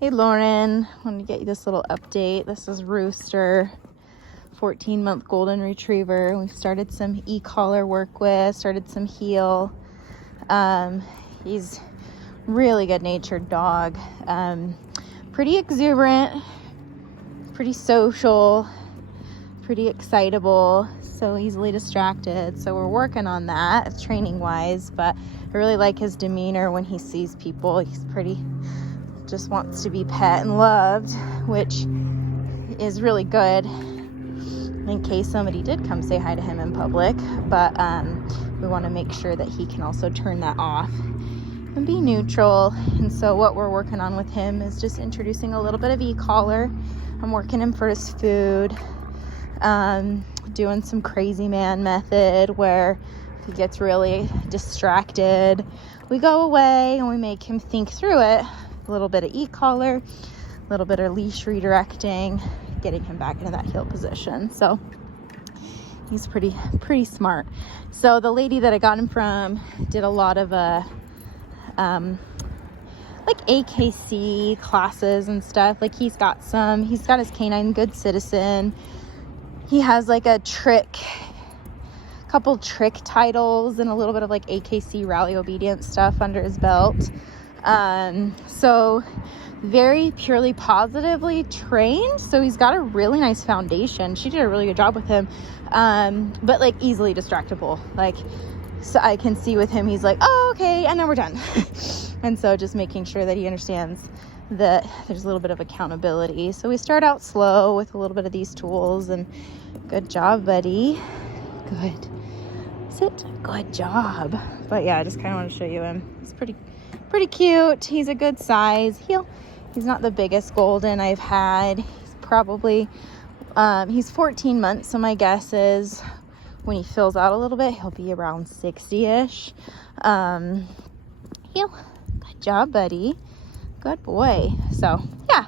Hey Lauren, wanted to get you this little update. This is Rooster, 14-month golden retriever. We've started some e-collar work with, started some heel. He's really good-natured dog. Pretty exuberant, pretty social, pretty excitable, so easily distracted. So we're working on that training-wise, but I really like his demeanor when he sees people. He's just wants to be pet and loved, which is really good in case somebody did come say hi to him in public. But we want to make sure that he can also turn that off and be neutral. And so what we're working on with him is just introducing a little bit of e-collar. I'm working him for his food, doing some crazy man method where if he gets really distracted, we go away and we make him think through it. A little bit of e-collar, a little bit of leash redirecting, getting him back into that heel position. So he's pretty smart. So the lady that I got him from did a lot of like AKC classes and stuff. Like he's got his canine good citizen. He has like couple trick titles and a little bit of like AKC rally obedience stuff under his belt. So very purely positively trained. So he's got a really nice foundation. She did a really good job with him. But like easily distractible. Like, so I can see with him, he's like, oh, okay. And then we're done. And so just making sure that he understands that there's a little bit of accountability. So we start out slow with a little bit of these tools, and good job, buddy. Good. Sit. Good job. But yeah, I just kind of want to show you him. He's pretty cute. He's a good size. He's not the biggest golden I've had. He's probably, he's 14 months. So my guess is when he fills out a little bit, he'll be around 60-ish. Good job, buddy. Good boy. So yeah,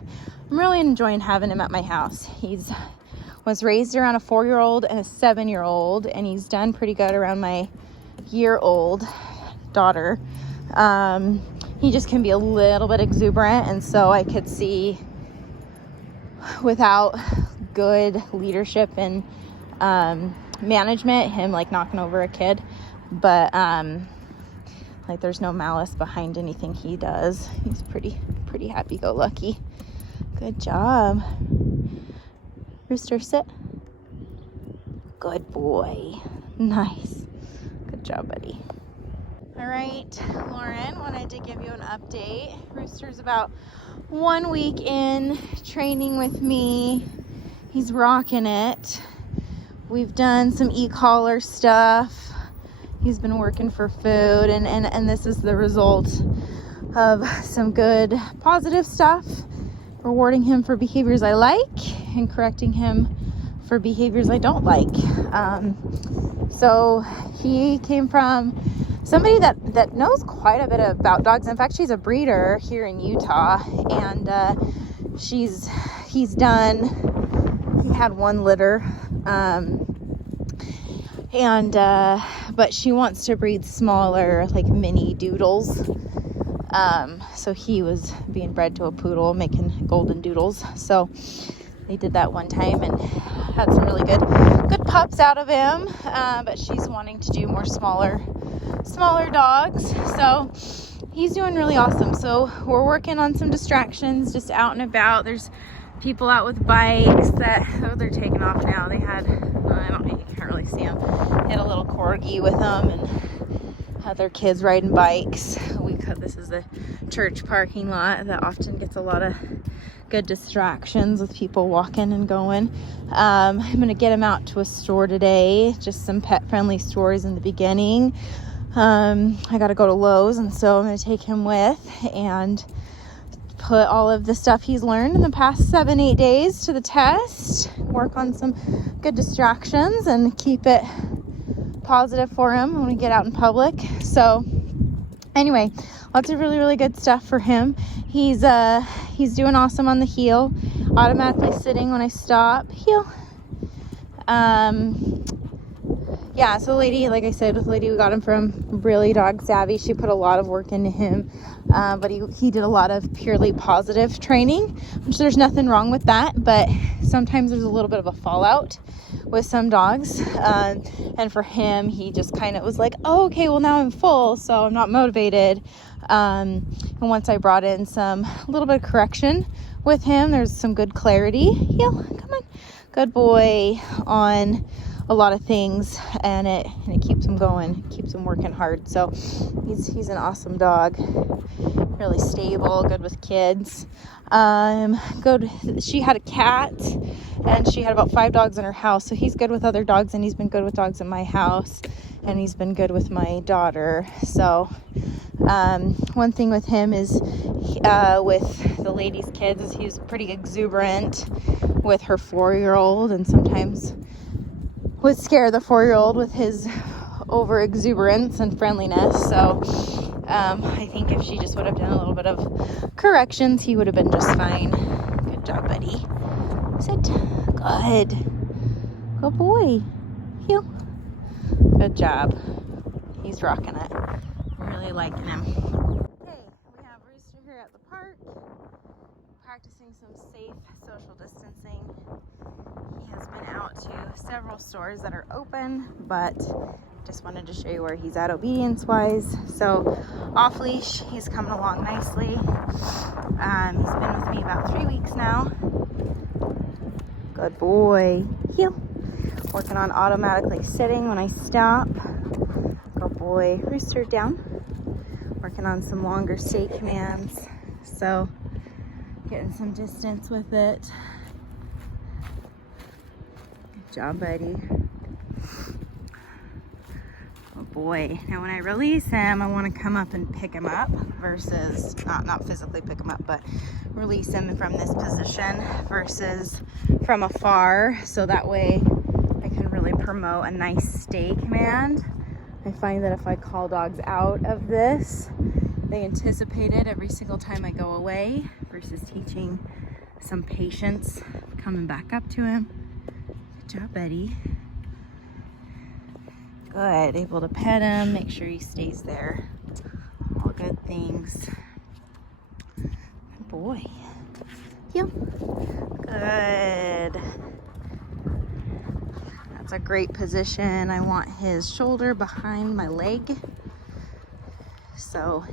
I'm really enjoying having him at my house. Was raised around a 4-year-old and a 7-year-old, and he's done pretty good around my year-old daughter. He just can be a little bit exuberant, and so I could see without good leadership and management, him like knocking over a kid. But like there's no malice behind anything he does. He's pretty happy-go-lucky. Good job. Rooster, sit. Good boy. Nice. Good job, buddy. All right, Lauren, wanted to give you an update. Rooster's about 1 week in training with me. He's rocking it. We've done some e-collar stuff. He's been working for food, and this is the result of some good positive stuff. Rewarding him for behaviors I like and correcting him for behaviors I don't like. So he came from somebody that knows quite a bit about dogs. In fact, she's a breeder here in Utah, and he had 1 litter, but she wants to breed smaller, like mini doodles. So he was being bred to a poodle, making golden doodles. So they did that one time and had some really good pups out of him. But she's wanting to do more smaller dogs. So he's doing really awesome. So we're working on some distractions just out and about. There's people out with bikes they're taking off now. They had, you can't really see them. They had a little corgi with them and other kids riding bikes. This is the church parking lot that often gets a lot of good distractions with people walking and going. I'm going to get him out to a store today, just some pet-friendly stores in the beginning. I got to go to Lowe's, and so I'm going to take him with and put all of the stuff he's learned in the past 7-8 days to the test, work on some good distractions, and keep it positive for him when we get out in public. So anyway, lots of really, really good stuff for him. He's doing awesome on the heel, automatically sitting when I stop. Heel. Yeah, yeah, so the lady, like I said, the lady we got him from, really dog savvy. She put a lot of work into him, but he did a lot of purely positive training, which there's nothing wrong with that, but sometimes there's a little bit of a fallout with some dogs, and for him, he just kind of was like, oh, okay, well now I'm full, so I'm not motivated. And once I brought in a little bit of correction with him, there's some good clarity. Heel, come on, good boy on a lot of things, and it keeps him going, keeps him working hard. So he's an awesome dog, really stable, good with kids. She had a cat, and she had about 5 dogs in her house, so he's good with other dogs, and he's been good with dogs in my house, and he's been good with my daughter. So one thing with him is with the lady's kids is he's pretty exuberant with her 4-year-old, and sometimes would scare the 4-year-old with his over exuberance and friendliness. So I think if she just would have done a little bit of corrections, he would have been just fine. Good job, buddy. Sit. Good. Good boy. Heel. Good job. He's rocking it. Really liking him. Okay, we have Rooster here at the park, practicing some safe social distancing. He has been out to several stores that are open, but just wanted to show you where he's at obedience-wise. So off leash, he's coming along nicely. He's been with me about 3 weeks now. Good boy. Heel. Working on automatically sitting when I stop. Good boy. Rooster down. Working on some longer stay commands. So getting some distance with it. Good job, buddy. Oh boy. Now when I release him, I want to come up and pick him up versus, not physically pick him up, but release him from this position versus from afar. So that way I can really promote a nice stay command. I find that if I call dogs out of this, they anticipate it every single time I go away versus teaching some patience, coming back up to him. Good job, Betty. Good, able to pet him, make sure he stays there. All good things. Good boy. Heel. Good. That's a great position. I want his shoulder behind my leg. So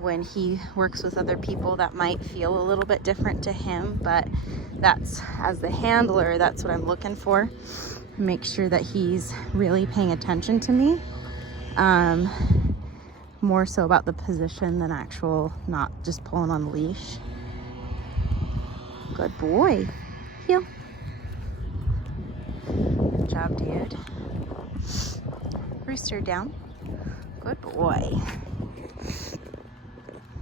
when he works with other people, that might feel a little bit different to him, but that's, as the handler, that's what I'm looking for. Make sure that he's really paying attention to me. More so about the position than actual, not just pulling on the leash. Good boy. Heel. Good job, dude. Rooster down. Good boy.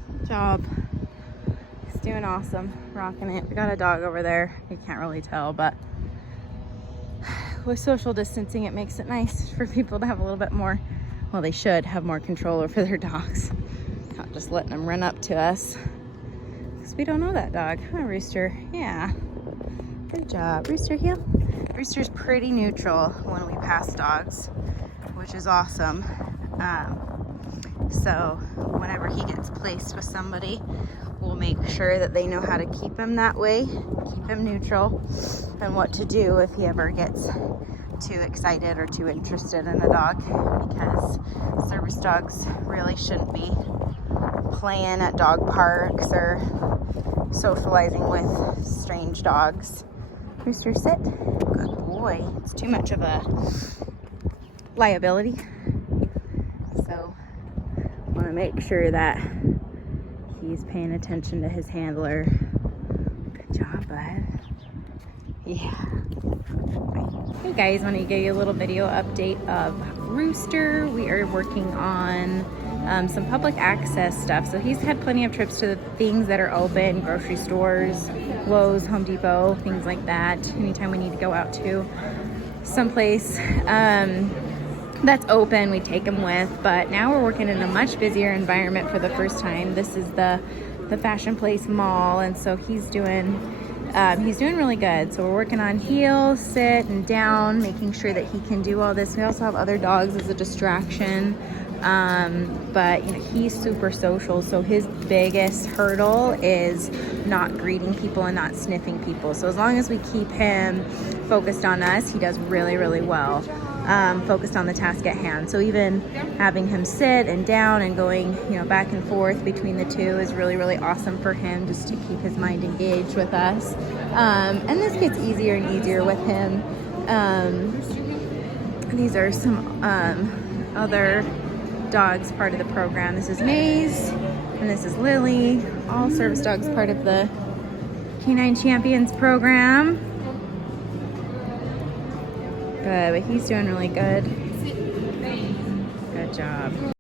Good job. He's doing awesome. Rocking it. We got a dog over there. You can't really tell, but with social distancing, it makes it nice for people to have a little bit more, well, they should have more control over their dogs. Not just letting them run up to us. Because we don't know that dog. Huh, Rooster? Yeah. Good job. Rooster, heel. Rooster's pretty neutral when we pass dogs, which is awesome. So whenever he gets placed with somebody, we'll make sure that they know how to keep him that way, keep him neutral, and what to do if he ever gets too excited or too interested in a dog, because service dogs really shouldn't be playing at dog parks or socializing with strange dogs. Rooster, sit. Good boy. It's too much of a liability. So I want to make sure that he's paying attention to his handler. Good job, bud. Yeah. Hey guys, want to give you a little video update of Rooster. We are working on some public access stuff. So he's had plenty of trips to the things that are open, grocery stores, Lowe's, Home Depot, things like that. Anytime we need to go out to someplace that's open, we take him with. But now we're working in a much busier environment for the first time. This is the Fashion Place Mall, and so he's doing he's doing really good. So we're working on heel, sit, and down, making sure that he can do all this. We also have other dogs as a distraction. But you know, he's super social, so his biggest hurdle is not greeting people and not sniffing people. So as long as we keep him focused on us, he does really, really well. Focused on the task at hand. So even having him sit and down and going, you know, back and forth between the two is really, really awesome for him, just to keep his mind engaged with us. And this gets easier and easier with him. These are some other dogs part of the program. This is Maze and this is Lily, all service dogs part of the Canine Champions program. But he's doing really good. Good job.